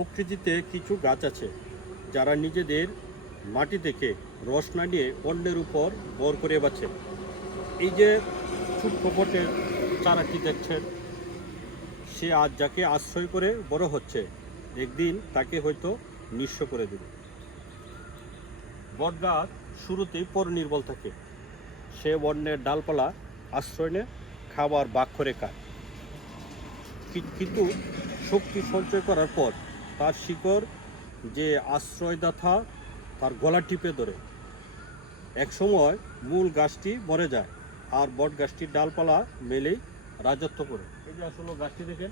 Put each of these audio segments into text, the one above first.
প্রকৃতিতে কিছু গাছ আছে যারা নিজেদের মাটি থেকে রস না নিয়ে অন্যের উপর ভর করে বাঁচে। এই যে ছোট্ট বটের চারাটি দেখছেন, সে আজ যাকে আশ্রয় করে বড় হচ্ছে, একদিন তাকে হয়তো নিঃস্ব করে দেবে। বট গাছ শুরুতেই পরনির্ভর থাকে। সে অন্যের ডালপালা আশ্রয় নিয়ে খাবার ভাগ করে খায়, কিন্তু শক্তি সঞ্চয় করার পর তার শিকড় যে আশ্রয়দাতা তার গলা টিপে ধরে। একসময় মূল গাছটি মরে যায় আর বট গাছটির ডালপালা মেলেই রাজত্ব করে। এই যে আসলে গাছটি দেখেন,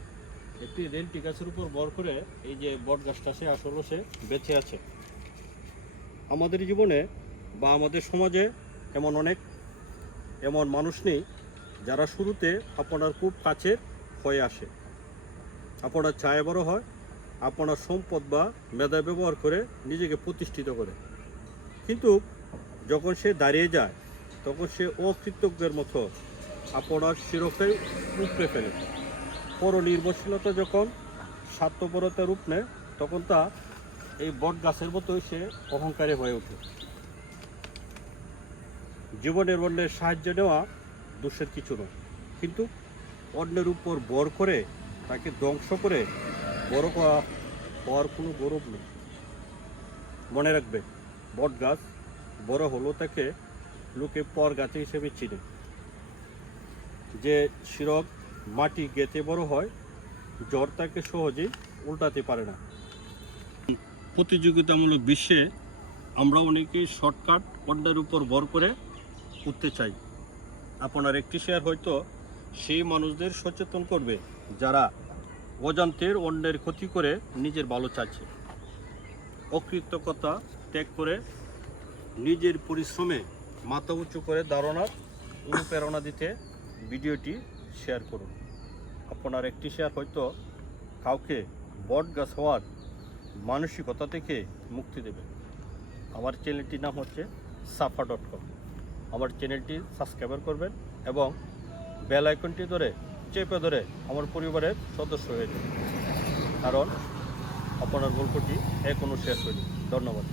একটি রেলটি গাছের উপর ভর করে এই যে বট গাছটা সে আসলে সে বেঁচে আছে। আমাদের জীবনে বা আমাদের সমাজে এমন মানুষ নেই যারা শুরুতে আপনার খুব কাছের হয়ে আসে, আপনার চায় বড় হয়, আপনার সম্পদ বা মেধা ব্যবহার করে নিজেকে প্রতিষ্ঠিত করে, কিন্তু যখন সে দাঁড়িয়ে যায় তখন সে অকৃতজ্ঞের মতো আপনার শিরকে উপড়ে ফেলে। পরনির্ভরশীলতা যখন স্বার্থপরতা রূপ নেয় তখন তা এই বট গাছের মতোই সে অহংকারী হয়ে ওঠে। জীবনের অন্যের সাহায্য নেওয়া দোষের কিছু নয়, কিন্তু অন্যের উপর ভর করে তাকে ধ্বংস করে বড় হওয়ার কোনো গৌরব নেই। মনে রাখবে, বট গাছ বড় হলো তাকে লোকে পর গাছে হিসেবে চিনে। যে শিরক মাটি গেঁথে বড় হয়, জ্বর তাকে সহজেই উল্টাতে পারে না। প্রতিযোগিতামূলক বিশ্বে আমরা অনেকেই শর্টকাট অন্যের উপর ভর করে উঠতে চাই। আপনার একটি শেয়ার হয়তো সেই মানুষদের সচেতন করবে যারা অজান্তের অন্যের ক্ষতি করে নিজের ভালো চাচ্ছে। অকৃতজ্ঞতা ত্যাগ করে নিজের পরিশ্রমে মাথা উঁচু করে দাঁড়ানোর অনুপ্রেরণা দিতে ভিডিওটি শেয়ার করুন। আপনার একটি শেয়ার হয়তো কাউকে বট গাছ হওয়ার মানসিকতা থেকে মুক্তি দেবে। আমার চ্যানেলটির নাম হচ্ছে safa.com। আমার চ্যানেলটি সাবস্ক্রাইব করবেন এবং বেল আইকনটি চেপে ধরে আমার পরিবারের সদস্য হয়ে যাবে, কারণ আপনার গল্পটি এখনও শেষ হয়নি। ধন্যবাদ।